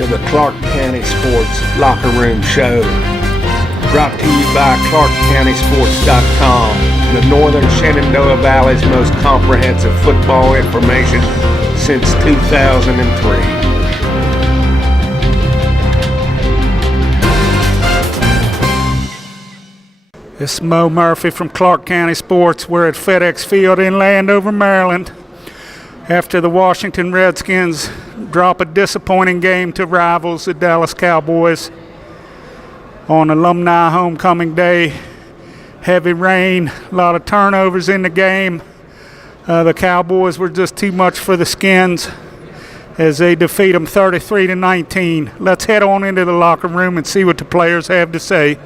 to the Clarke County Sports Locker Room Show. Brought to you by ClarkeCountySports.com, the Northern Shenandoah Valley's most comprehensive football information since 2003. This is Mo Murphy from Clarke County Sports. We're at FedEx Field in Landover, Maryland. After the Washington Redskins drop a disappointing game to rivals, the Dallas Cowboys, on Alumni Homecoming Day. Heavy rain, a lot of turnovers in the game. The Cowboys were just too much for the Skins as they defeat them 33-19. Let's head on into the locker room and see what the players have to say.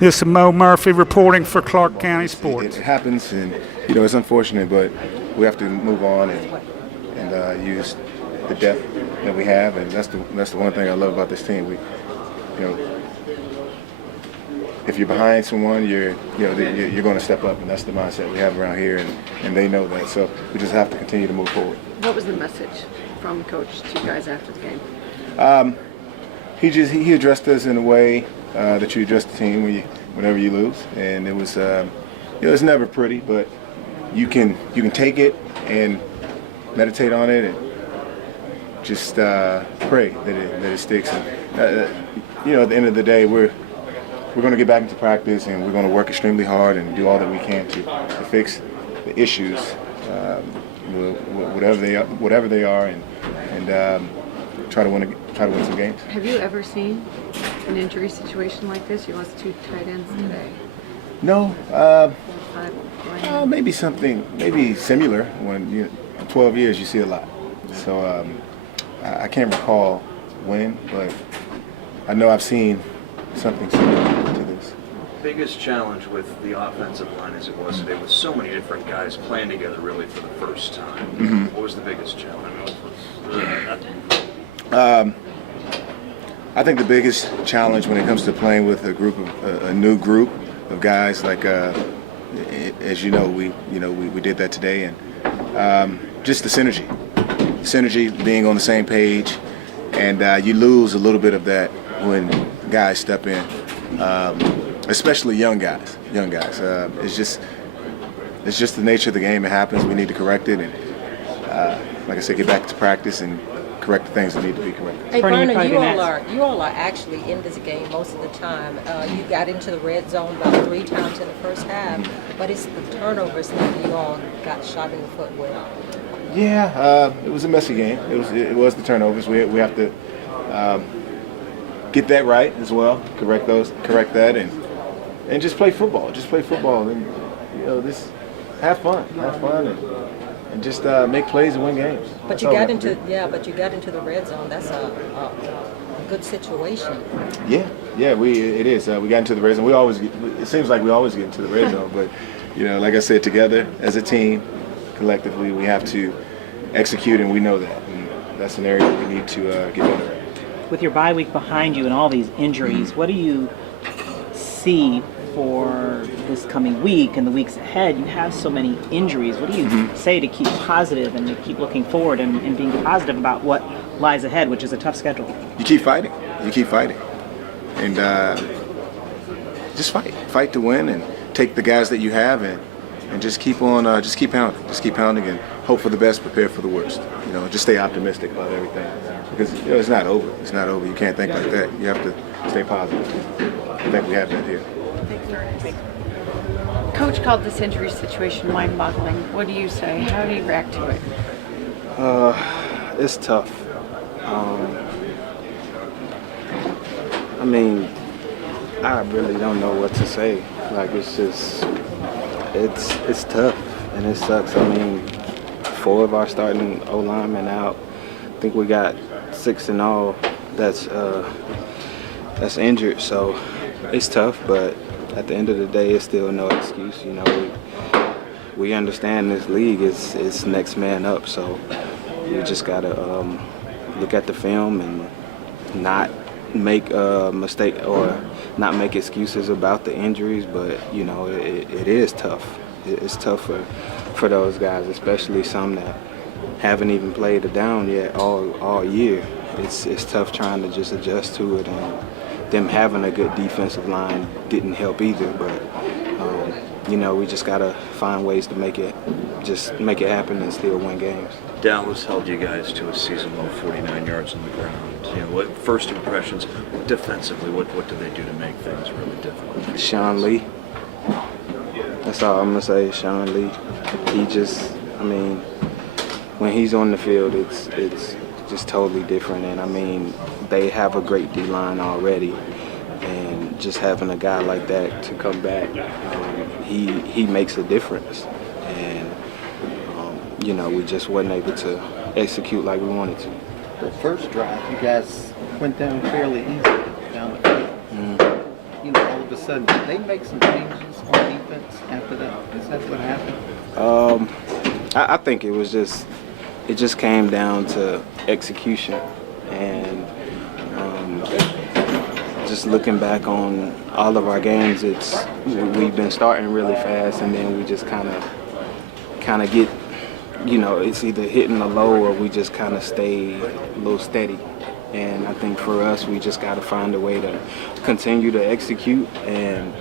This is Mo Murphy reporting for Clarke County Sports. It happens, and it's unfortunate, but we have to move on and use the depth that we have, and that's the one thing I love about this team. If you're behind someone, you're going to step up, and that's the mindset we have around here, and they know that. So we just have to continue to move forward. What was the message from Coach to you guys after the game? He addressed us in a way that you address the team whenever you lose, and it was it's never pretty, but you can take it and meditate on it and just pray that it sticks. And at the end of the day, we're going to get back into practice, and we're going to work extremely hard and do all that we can to fix the issues, whatever they are, and try to win some games. Have you ever seen an injury situation like this? You lost two tight ends today. No. Maybe similar. When 12 years, you see a lot. So I can't recall when, but I know I've seen something similar to this. Biggest challenge with the offensive line as it was today, with so many different guys playing together really for the first time. Mm-hmm. What was the biggest challenge? I think the biggest challenge when it comes to playing with a new group of guys, like as you know, we did that today, and just the synergy, being on the same page, and you lose a little bit of that when guys step in, especially young guys. It's just the nature of the game. It happens. We need to correct it, and like I said, get back to practice and correct the things that need to be corrected. Hey, Vernon, you all are actually in this game most of the time. You got into the red zone about 3 times in the first half, but it's the turnovers that you all got shot in the foot with. Yeah, it was a messy game. It was the turnovers. We have to get that right as well. Correct that, and just play football. And this have fun, and just make plays and win games. But you got into the red zone. That's a good situation. Yeah, it is. We got into the red zone. It seems like we always get into the red zone, but like I said, together as a team, collectively, we have to execute, and we know that. And that's an area we need to get better at. With your bye week behind you and all these injuries, what do you see for this coming week and the weeks ahead? You have so many injuries. What do you say to keep positive and to keep looking forward and being positive about what lies ahead, which is a tough schedule? You keep fighting, and just fight to win, and take the guys that you have and just keep on, just keep pounding, and hope for the best, prepare for the worst. Just stay optimistic about everything, because it's not over. You can't think like that. You have to stay positive. I think we have that here. Coach called this injury situation mind-boggling. What do you say? How do you react to it? It's tough. I really don't know what to say. It's tough, and it sucks. 4 of our starting O-linemen out. I think we got 6 in all that's injured, so it's tough, but at the end of the day, it's still no excuse. We understand this league is next man up, so we just gotta look at the film and not make a mistake or not make excuses about the injuries. But it is tough. It's tough for those guys, especially some that haven't even played a down yet all year. it's tough trying to just adjust to it, and them having a good defensive line didn't help either. But we just gotta find ways to make it happen and still win games. Dallas held you guys to a season low 49 yards on the ground. What first impressions defensively? What do they do to make things really difficult for you Sean guys? Lee. That's all I'm gonna say. Sean Lee. When he's on the field, it's just totally different. And they have a great D line already, and just having a guy like that to come back, he makes a difference. And we just wasn't able to execute like we wanted to. The first drive, you guys went down fairly easy down the field. All of a sudden, did they make some changes on defense after that? Is that what happened? I think it just came down to execution, and just looking back on all of our games, we've been starting really fast, and then we just kind of get, it's either hitting a low or we just kind of stay a little steady. And I think for us, we just got to find a way to continue to execute. And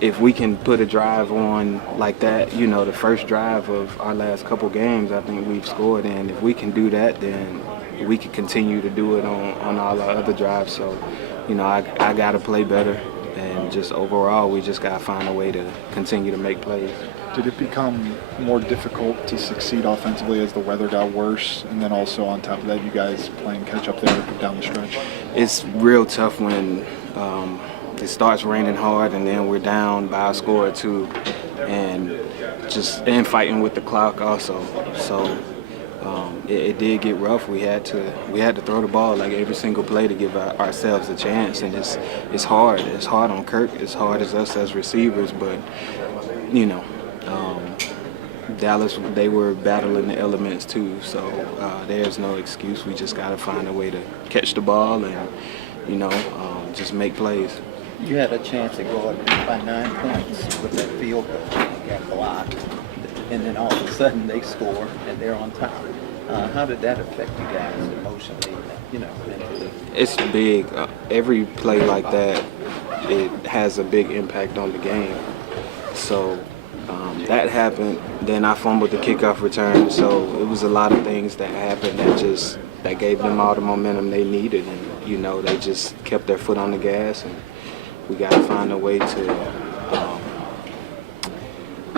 if we can put a drive on like that, the first drive of our last couple games, I think we've scored. And if we can do that, then we can continue to do it on all our other drives. So, I got to play better. And just overall, we just got to find a way to continue to make plays. Did it become more difficult to succeed offensively as the weather got worse? And then also on top of that, you guys playing catch up there down the stretch? It's real tough when it starts raining hard and then we're down by a score or two, and fighting with the clock also. So it did get rough. We had to throw the ball like every single play to give ourselves a chance, and it's hard. It's hard on Kirk. It's hard as us as receivers, but Dallas, they were battling the elements too, so there's no excuse. We just got to find a way to catch the ball and, just make plays. You had a chance to go up by 9 points with that field goal. You got blocked, and then all of a sudden they score and they're on top. How did that affect you guys emotionally, mentally? It's big. Every play like that, it has a big impact on the game. So that happened. Then I fumbled the kickoff return. So it was a lot of things that happened that gave them all the momentum they needed. And, they just kept their foot on the gas. And we got to find a way to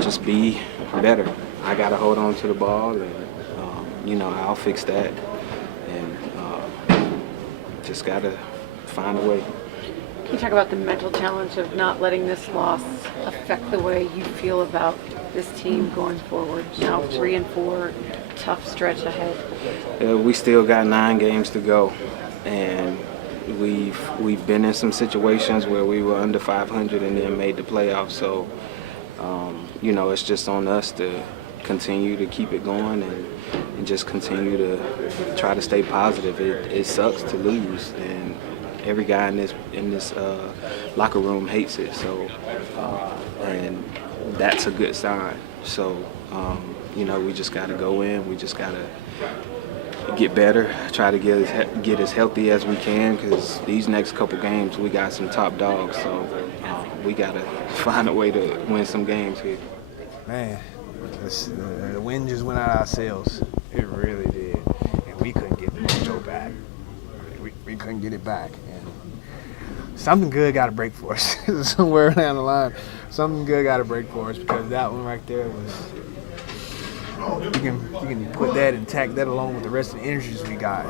just be better. I got to hold on to the ball, and, I'll fix that. And just got to find a way. Can you talk about the mental challenge of not letting this loss affect the way you feel about this team going forward? Now 3-4, tough stretch ahead. We still got 9 games to go, and we've been in some situations where we were under 500 and then made the playoffs. So, it's just on us to continue to keep it going and just continue to try to stay positive. It sucks to lose, and every guy in this locker room hates it. So, and that's a good sign. So, we just got to go in. We just got to get better, try to get as healthy as we can, because these next couple games we got some top dogs. So we got to find a way to win some games here. Man, the wind just went out of our sails. It really did. And we couldn't get the mojo back. We couldn't get it back. And something good got to break for us. Somewhere down the line, something good got to break for us, because that one right there was... You can put that and tack that along with the rest of the energies we got.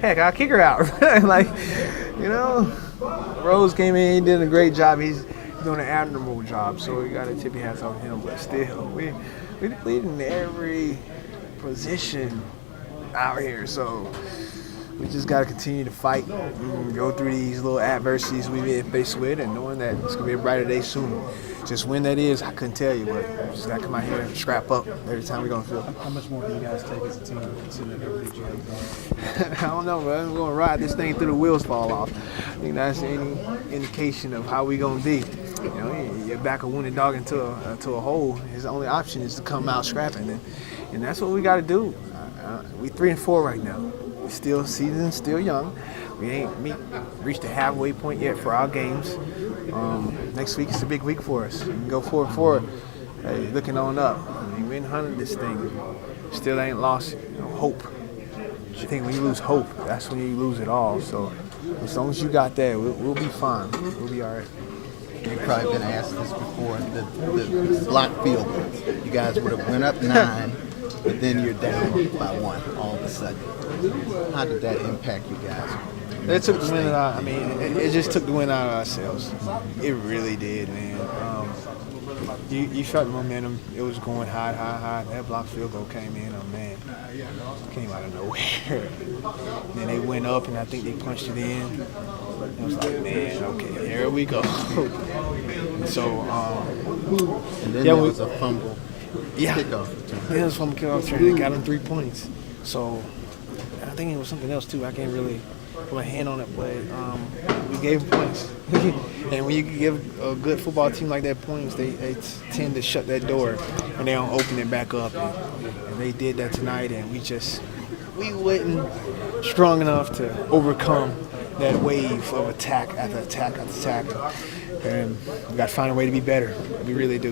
Heck, I'll kick her out. Rose came in, he did a great job. He's doing an admirable job, so we got to tip your hats off him. But still, we depleted in every position out here, so we just got to continue to fight and go through these little adversities we've been faced with, and knowing that it's going to be a brighter day soon. Just when that is, I couldn't tell you, but we just got to come out here and scrap up every time we're going to feel. How much more can you guys take as a team considering everything you have done? I don't know, but I'm going to ride this thing till the wheels fall off. I think that's any indication of how we're going to be. You back a wounded dog into a hole. His only option is to come out scrapping, and that's what we got to do. We 3-4 right now. season's still young. We ain't reached the halfway point yet for our games. Next week is a big week for us. We can go 4-4. Hey, looking on up. We ain't hunted this thing. Still ain't lost hope. I think when you lose hope, that's when you lose it all. So as long as you got that, we'll be fine. We'll be all right. You've probably been asked this before. The block field goals. You guys would have went up 9, but then you're down by 1 all of a sudden. How did that impact you guys? It took the wind out. I mean, it just took the wind out of ourselves. It really did, man. You felt the momentum. It was going high. That block field goal came in. Oh man, came out of nowhere. Then they went up, and I think they punched it in. It was like, man, okay, here we go. So, and then there was a fumble. Kickoff return. Yeah, it was a fumble kickoff return. They got them 3 points. So I think it was something else too. I can't really put my hand on it, but we gave them points. And when you give a good football team like that points, they tend to shut that door and they don't open it back up. And they did that tonight, and we wasn't strong enough to overcome that wave of attack after attack after attack. And we got to find a way to be better. We really do.